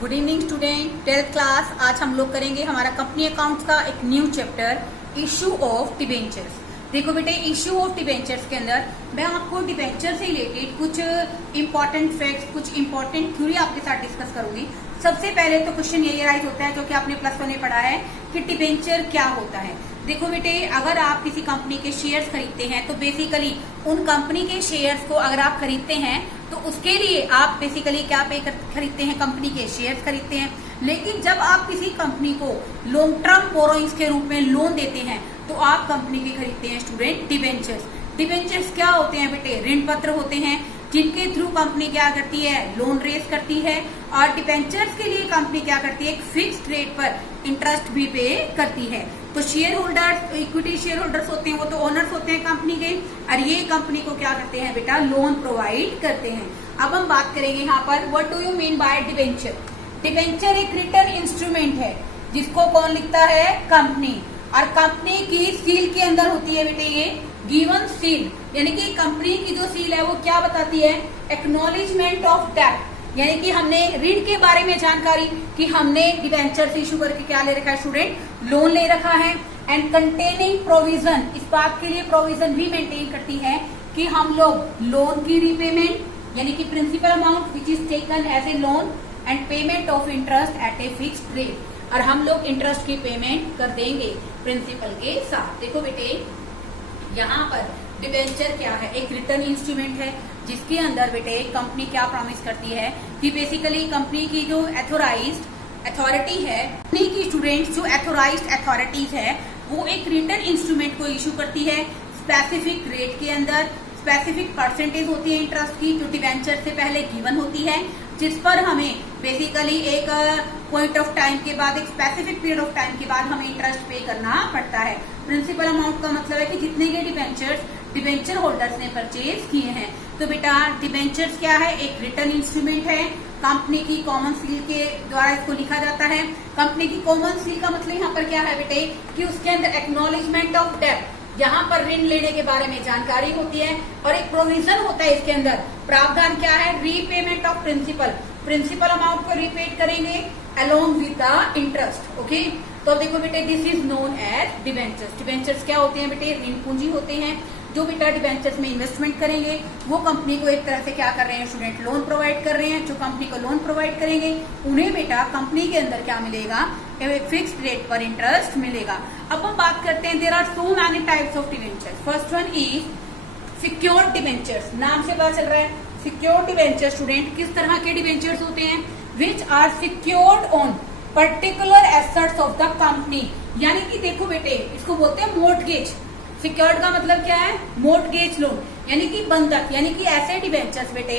Good evening student, 12th class. आज हम लोग करेंगे हमारा कंपनी अकाउंट्स का एक new chapter, issue of debentures. देखो बेटे, इशू ऑफ डिबेंचर्स के अंदर मैं आपको डिबेंचर से रिलेटेड कुछ इंपॉर्टेंट फैक्ट्स, कुछ इंपॉर्टेंट थ्योरी आपके साथ डिस्कस करूंगी। सबसे पहले तो क्वेश्चन यही राइज होता है, जो कि आपने प्लस 1 में पढ़ा है कि डिबेंचर क्या होता है। देखो बेटे, अगर आप किसी कंपनी के शेयर्स खरीदते हैं तो बेसिकली उन कंपनी के शेयर्स को अगर आप खरीदते हैं तो उसके लिए आप बेसिकली क्या खरीदते हैं, कंपनी के शेयर्स खरीदते हैं। लेकिन जब आप किसी कंपनी को लॉन्ग टर्म बोरोइंग्स के रूप में लोन देते हैं तो आप कंपनी के खरीदते हैं स्टूडेंट डिबेंचर्स। डिबेंचर्स क्या होते हैं बेटे? ऋण पत्र होते हैं जिनके थ्रू कंपनी क्या करती है, लोन रेज करती है। और डिबेंचर्स के लिए कंपनी क्या करती है, एक फिक्स्ड रेट पर इंटरेस्ट भी पे करती है। तो share holders, equity share holders होते हैं, वो तो ओनर्स होते हैं कंपनी के, और ये कंपनी को क्या करते हैं बेटा, लोन प्रोवाइड करते हैं। अब हम बात करेंगे यहाँ पर what do you mean by debenture. Debenture एक रिटर्न इंस्ट्रूमेंट है जिसको कौन लिखता है, कंपनी। और कंपनी की सील के अंदर होती है बेटे ये गिवन सील, यानी कि कंपनी की जो सील है वो क्या बताती है, एक्नॉलेजमेंट ऑफ डेट, यानी कि हमने ऋण के बारे में जानकारी कि हमने डिबेंचर इशू करके क्या ले रखा है स्टूडेंट, लोन ले रखा है। एंड कंटेनिंग प्रोविजन, इस बात के लिए प्रोविजन भी मेंटेन करती है कि हम लोग लोन की रीपेमेंट यानी कि principal amount which is taken as a loan and payment of interest at a fixed rate, और हम लोग इंटरेस्ट की पेमेंट कर देंगे प्रिंसिपल के साथ। देखो बेटे, यहाँ पर डिबेंचर क्या है, एक रिटर्न इंस्ट्रूमेंट है जिसके अंदर बेटे कंपनी क्या प्रॉमिस करती है कि बेसिकली कंपनी की जो एथोराइज्ड अथॉरिटी है, कंपनी की स्टूडेंट्स जो एथोराइज्ड अथॉरिटीज है वो एक रिटर्न इंस्ट्रूमेंट को इशू करती है स्पेसिफिक रेट के अंदर। स्पेसिफिक परसेंटेज होती है इंटरेस्ट की जो डिबेंचर से पहले गिवन होती है, जिस पर हमें बेसिकली एक पॉइंट ऑफ टाइम के बाद, एक स्पेसिफिक पीरियड ऑफ टाइम के बाद हमें इंटरेस्ट पे करना पड़ता है। प्रिंसिपल अमाउंट का मतलब है कि जितने के डिबेंचर होल्डर्स ने परचेज किए हैं। तो बेटा डिबेंचर्स क्या है, एक रिटर्न इंस्ट्रूमेंट है, कंपनी की कॉमन सील के द्वारा इसको लिखा जाता है। कंपनी की कॉमन सील का मतलब यहाँ पर क्या है बेटे कि उसके अंदर एक्नॉलेजमेंट ऑफ डेट, यहाँ पर ऋण लेने के बारे में जानकारी होती है। और एक प्रोविजन होता है इसके अंदर, प्रावधान क्या है, रीपेमेंट ऑफ प्रिंसिपल अमाउंट को रीपेड करेंगे along with the interest. Okay, तो देखो बेटे, this is known as debentures. Debentures क्या होते हैं बेटे, ऋण पूंजी होते हैं जो बेटा डिबेंचर्स में इन्वेस्टमेंट करेंगे। वो कंपनी को एक तरह से क्या कर रहे हैं स्टूडेंट, लोन प्रोवाइड कर रहे हैं। जो कंपनी को लोन प्रोवाइड करेंगे उन्हें बेटा कंपनी के अंदर क्या मिलेगा, एक फिक्स्ड रेट पर इंटरेस्ट मिलेगा। अब हम बात करते हैं, there are so many types of debentures. First one is secured debentures. नाम से पता चल रहा है सिक्योर्ड डिबेंचर स्टूडेंट किस तरह के डिबेंचर्स होते हैं, which are secured on particular assets of the company. यानी कि देखो बेटे, इसको बोलते हैं मोर्टगेज। सिक्योर्ड का मतलब क्या है, मोर्टगेज लोन, यानी कि बंधक, यानी कि ऐसे डिबेंचर्स बेटे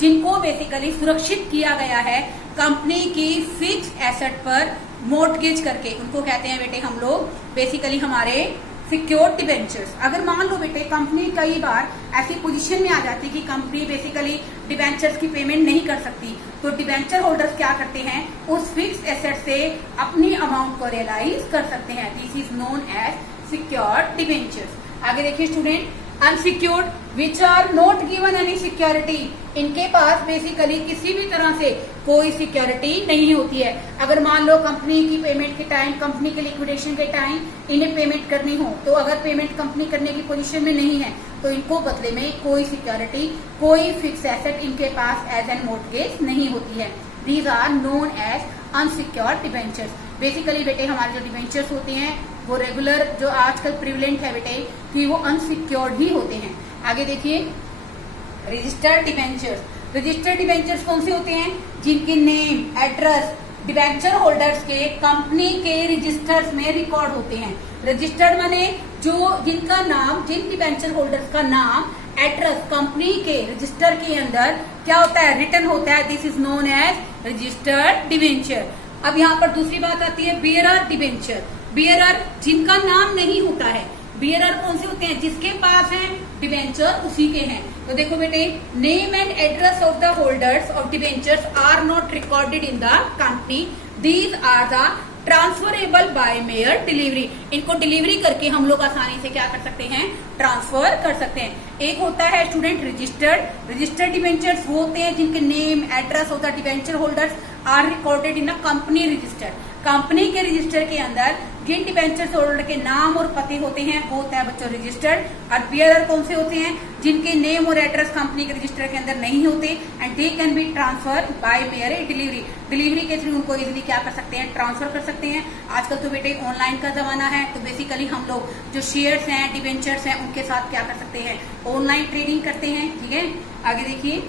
जिनको बेसिकली सुरक्षित किया गया है कंपनी की फिक्स एसेट पर मोर्टगेज करके, उनको कहते हैं बेटे हम लोग बेसिकली हमारे सिक्योर्ड डिबेंचर्स। अगर मान लो बेटे कंपनी कई बार ऐसी पोजीशन में आ जाती है कि कंपनी बेसिकली डिबेंचर्स की पेमेंट नहीं कर सकती, तो डिबेंचर होल्डर्स क्या करते हैं, उस फिक्स एसेट से अपनी अमाउंट को रियलाइज कर सकते हैं। This is known as secured debentures. आगे देखिए student, unsecured which are not given any security. इनके पास बेसिकली किसी भी तरह से कोई सिक्योरिटी नहीं होती है। अगर मान लो कंपनी की पेमेंट के टाइम, कंपनी के लिक्विडेशन के टाइम इन्हें पेमेंट करनी हो, तो अगर पेमेंट कंपनी करने की पोजीशन में नहीं है तो इनको बदले में कोई सिक्योरिटी, कोई फिक्स एसेट इनके पास एज एन मोर्टगेज नहीं होती है। These are known as unsecured debentures. Basically बेटे हमारे जो डिबेंचर्स होते हैं वो रेगुलर, जो आजकल प्रिविलेंट है बेटे कि वो अनसिक्योर्ड ही होते हैं। आगे देखिए रजिस्टर्ड डिबेंचर्स। रजिस्टर्ड डिबेंचर्स कौन से होते हैं, जिनके नेम, एड्रेस डिबेंचर होल्डर्स के कंपनी के रजिस्टर्स में रिकॉर्ड होते हैं। रजिस्टर्ड माने जो जिनका नाम, जिन डिबेंचर होल्डर्स का नाम, एड्रेस कंपनी के रजिस्टर के अंदर क्या होता है, रिटर्न होता है। This is known as registered debenture. अब यहाँ पर दूसरी बात आती है बियरर डिबेंचर। बियरर जिनका नाम नहीं होता है। बियरर कौन से होते हैं, जिसके पास है डिबेंचर उसी के हैं। तो देखो बेटे, name and address of the holders of debentures are not recorded in the company. These are the transferable by mere delivery. इनको डिलीवरी करके हम लोग आसानी से क्या कर सकते हैं, ट्रांसफर कर सकते हैं। एक होता है स्टूडेंट रजिस्टर्ड डिबेंचर्स, वो होते हैं जिनके name, address of the debenture holders are recorded in a company register. Company के रजिस्टर के अंदर जिन डिबेंचर्स होल्डर के नाम और पते होते हैं वो होता है बच्चों रजिस्टर्ड। और बियरर कौन से होते हैं? जिनके नेम और एड्रेस कंपनी के रजिस्टर के अंदर नहीं होते। And they can be transfer by mere delivery. Delivery के थ्रू उनको इजिली क्या कर सकते हैं? ट्रांसफर कर सकते हैं। आजकल तो बेटे ऑनलाइन का जमाना है, तो बेसिकली हम लोग जो शेयर्स हैं, डिबेंचर्स हैं, उनके साथ क्या कर सकते हैं? ऑनलाइन ट्रेडिंग करते हैं। ठीक है, आगे देखिए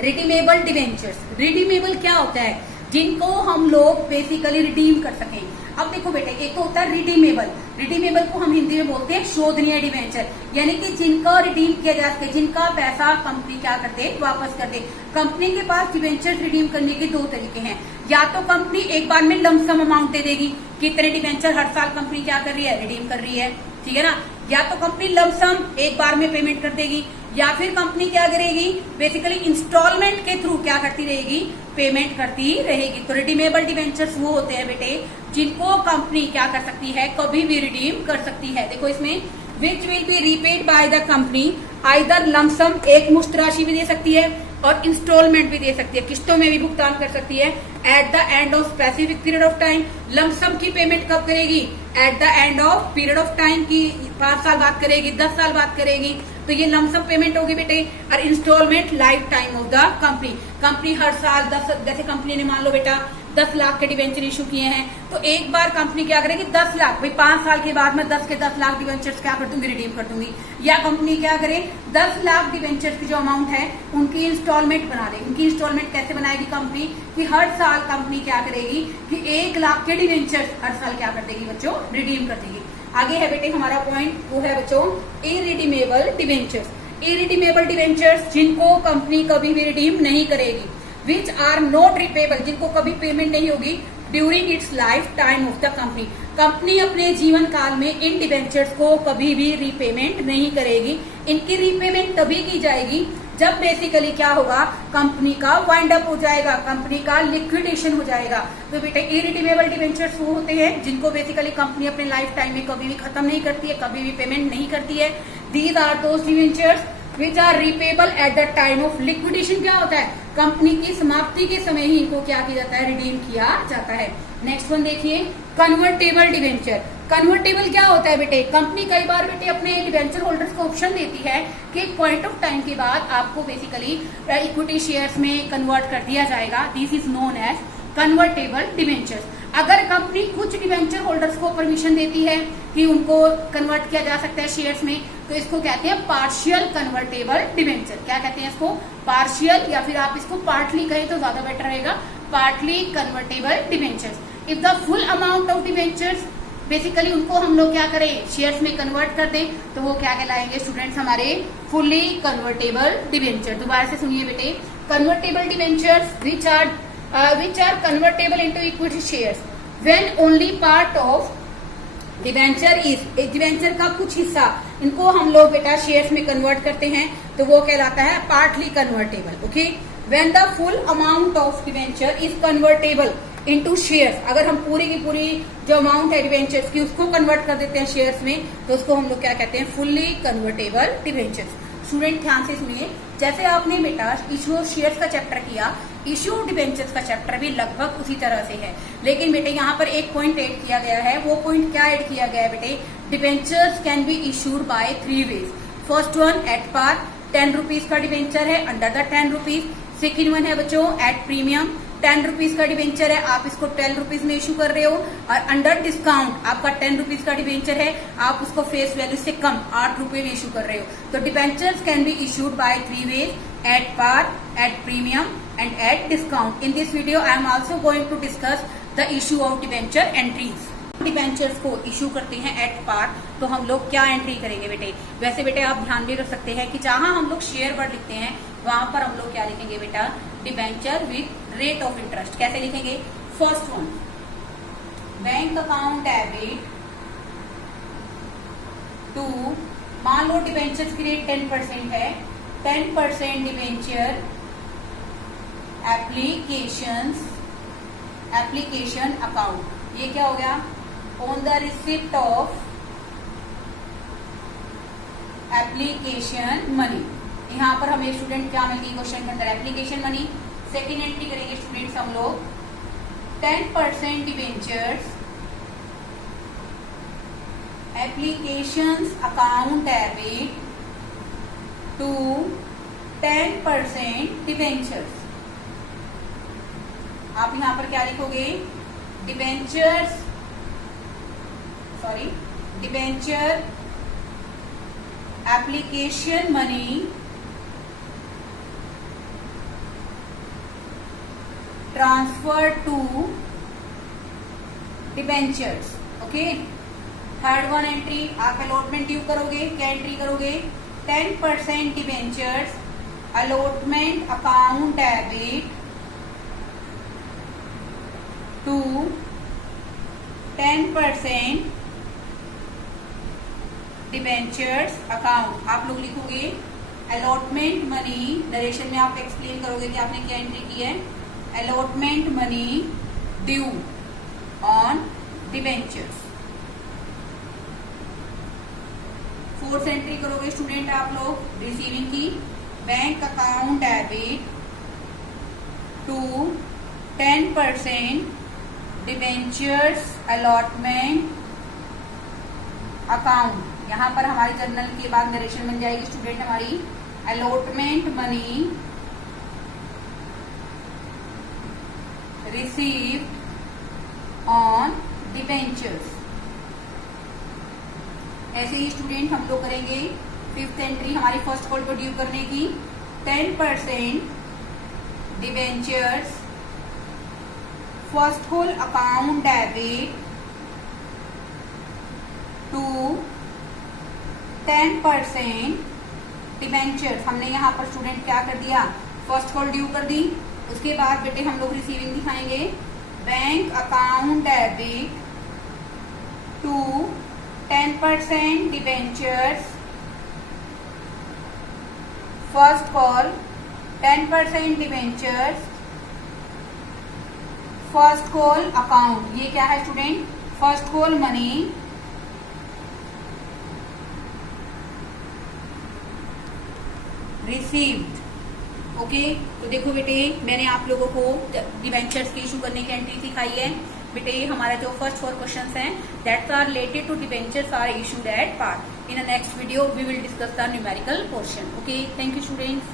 रिडीमेबल डिबेंचर्स। रिडीमेबल क्या होता है? जिनको हम लोग बेसिकली रिडीम कर सकें। अब देखो बेटे, एक तो होता है रिडीमेबल। रिडीमेबल को हम हिंदी में बोलते हैं शोधनीय डिबेंचर, यानी कि जिनका रिडीम किया जा सके, जिनका पैसा कंपनी क्या कर दे? वापस कर दे। कंपनी के पास डिबेंचर रिडीम करने के दो तरीके हैं। या तो कंपनी एक बार में लमसम अमाउंट दे देगी, कितने डिबेंचर हर साल कंपनी क्या कर रही है? रिडीम कर रही है। ठीक है ना? या तो कंपनी लमसम एक बार में पेमेंट कर देगी, या फिर कंपनी क्या करेगी? बेसिकली इंस्टॉलमेंट के थ्रू क्या करती रहेगी? पेमेंट करती रहेगी। तो रिडीमेबल डिबेंचर्स वो होते हैं बेटे जिनको कंपनी क्या कर सकती है? कभी भी रिडीम कर सकती है। देखो इसमें which will be repaid by the company, either lump sum एक मुश्त राशि भी दे सकती है और इंस्टॉलमेंट भी दे सकती है, किस्तों में भी भुगतान कर सकती है। At the end of specific period of time. Lump sum की पेमेंट कब करेगी? At the end of period of time की 5 साल बाद करेगी, 10 साल बाद करेगी, तो ये लमसम पेमेंट होगी बेटे। और instalment life time of the company. Company हर साल 10, जैसे कंपनी ने मान लो बेटा 10 लाख के डिबेंचर इशू किए हैं, तो एक बार कंपनी क्या करेगी? 10 लाख, भाई 5 साल के बाद मैं 10 के 10 लाख डिबेंचर्स क्या कर दूंगी? रिडीम कर दूंगी। या कंपनी क्या करे? 10 लाख डिबेंचर्स की जो अमाउंट है उनकी इंस्टॉलमेंट बना देगी। उनकी इंस्टॉलमेंट कैसे बनाएगी कंपनी? कि हर साल कंपनी क्या करेगी? कि 1 लाख के डिबेंचर्स हर साल क्या कर देगी बच्चों? रिडीम कर देगी। आगे है बेटे हमारा पॉइंट, वो है बच्चों इरिडीमेबल डिबेंचर्स। इरिडीमेबल डिबेंचर्स जिनको कंपनी कभी भी रिडीम नहीं करेगी। विच आर नॉट रिपेबल, जिनको कभी पेमेंट नहीं होगी during its life time of the company. Company अपने जीवन काल में इन डिबेंचर्स को कभी भी रीपेमेंट नहीं करेगी। इनकी रीपेमेंट तभी की जाएगी जब बेसिकली क्या होगा? कंपनी का वाइंड अप हो जाएगा, कंपनी का लिक्विडेशन हो जाएगा। तो बेटे इरिडीमेबल डिबेंचर्स वो होते हैं जिनको बेसिकली कंपनी अपने लाइफ टाइम में कभी भी खत्म नहीं करती है, कभी भी पेमेंट नहीं करती है। These are those debentures which are repayable at the time of liquidation. क्या होता है? कंपनी की समाप्ति के समय ही इनको क्या किया जाता है? रिडीम किया जाता है। नेक्स्ट वन देखिए कन्वर्टेबल डिबेंचर। कन्वर्टेबल क्या होता है बेटे? कंपनी कई बार बेटे अपने डिबेंचर होल्डर्स को ऑप्शन देती है कि एक पॉइंट ऑफ टाइम के बाद आपको बेसिकली इक्विटी शेयर्स में कन्वर्ट कर दिया जाएगा। This is known as convertible debentures. अगर कंपनी कुछ डिबेंचर होल्डर्स को परमिशन देती है कि उनको कन्वर्ट किया जा सकता है शेयर्स में, तो इसको कहते हैं पार्शियल कन्वर्टेबल डिबेंचर। क्या कहते हैं इसको? पार्शियल, या फिर आप इसको पार्टली कहें तो ज्यादा बेटर रहेगा, partly convertible debentures. If the full amount of debentures, basically उनको हम लोग क्या करें? शेयर्स में कन्वर्ट कर दें, तो वो क्या कहलाएंगे स्टूडेंट्स? हमारे फुली कन्वर्टेबल डिबेंचर। दोबारा से सुनिए बेटे, convertible debentures which are convertible into equity shares when only part of debenture is, debenture का कुछ हिस्सा इनको हम लोग बेटा शेयर्स में कन्वर्ट करते हैं, तो वो कहलाता है partly convertible. Okay, when the full amount of debenture is convertible into shares, अगर हम पूरी की पूरी जो अमाउंट है डिबेंचर्स की उसको कन्वर्ट कर देते हैं शेयर्स में, तो उसको हम लोग क्या कहते हैं? Fully convertible debentures. स्टूडेंट ध्यान से सुनिए, जैसे आपने बेटा इशू ऑफ शेयर्स का चैप्टर किया, इशू ऑफ डिबेंचर्स का चैप्टर भी लगभग उसी तरह से है। लेकिन बेटे यहाँ पर एक पॉइंट ऐड किया गया है। वो पॉइंट क्या ऐड किया गया है बेटे? Debentures can be issued by 3 ways. First one at par, 10 rupees का डिबेंचर है under the 10 rupees. Second one है बच्चों एट प्रीमियम, 10 रुपीज का डिबेंचर है, आप इसको 12 रुपीज में इशू कर रहे हो, और अंडर डिस्काउंट आपका 10 रुपीज का डिबेंचर है, आप उसको फेस वैल्यू से कम 8 रुपए में इशू कर रहे हो। तो debentures can be issued by 3 ways, at par, at premium and at discount. In this video I am also going to discuss the issue of debenture entries. Debentures को issue करते हैं एट पार, तो हम लोग क्या entry करेंगे बेटे? वैसे बेटे आप ध्यान भी रख सकते हैं कि जहां हम लोग शेयर वर्ड लिखते हैं वहां पर हम लोग क्या लिखेंगे बेटा? Debenture with rate of interest. कैसे लिखेंगे? First one, bank account debit to, मान लो डिबेंचर्स की रेट 10% है, 10% डिबेंचर एप्लीकेशन अकाउंट। ये क्या हो गया? On the receipt of application money. यहाँ पर हमें स्टूडेंट क्या मिलती है क्वेश्चन के अंदर? Application money. सेकेंड एंट्री करेंगे स्टूडेंट्स हम लोग 10% debentures applications account debit to 10% debentures. आप यहां पर क्या लिखोगे, debenture application money transfer to debentures. Okay, third one entry आप अलॉटमेंट ड्यू करोगे, क्या एंट्री करोगे, 10% debentures allotment account debit to 10% debentures account. आप लोग लिखोगे अलॉटमेंट मनी, नरेशन में आप एक्सप्लेन करोगे कि आपने क्या एंट्री की है, allotment money due on debentures. Fourth entry करोगे स्टूडेंट आप लोग रिसीविंग की, bank account debit to 10% debentures allotment account. यहां पर हमारे जर्नल के बाद नरेशन बन जाएगी स्टूडेंट हमारी, allotment money received on debentures. ऐसे ही स्टूडेंट हम लोग करेंगे फिफ्थ एंट्री हमारी फर्स्ट कॉल को ड्यू करने की, 10% debentures first call account debit to 10% debentures. हमने यहाँ पर स्टूडेंट क्या कर दिया, फर्स्ट कॉल ड्यू कर दी, उसके बाद बेटे हम लोग रिसीविंग दिखाएंगे, bank account debit to 10% debentures first call 10% debentures first call account. ये क्या है student, first call money received. Okay, तो देखो बेटे मैंने आप लोगों को डिबेंचर्स के इशू करने की एंट्री सिखाई है। बेटे हमारा जो फर्स्ट 4 क्वेश्चंस हैं that's are related to debentures are issued at part. In the next video we will discuss the numerical portion. Okay, thank you students.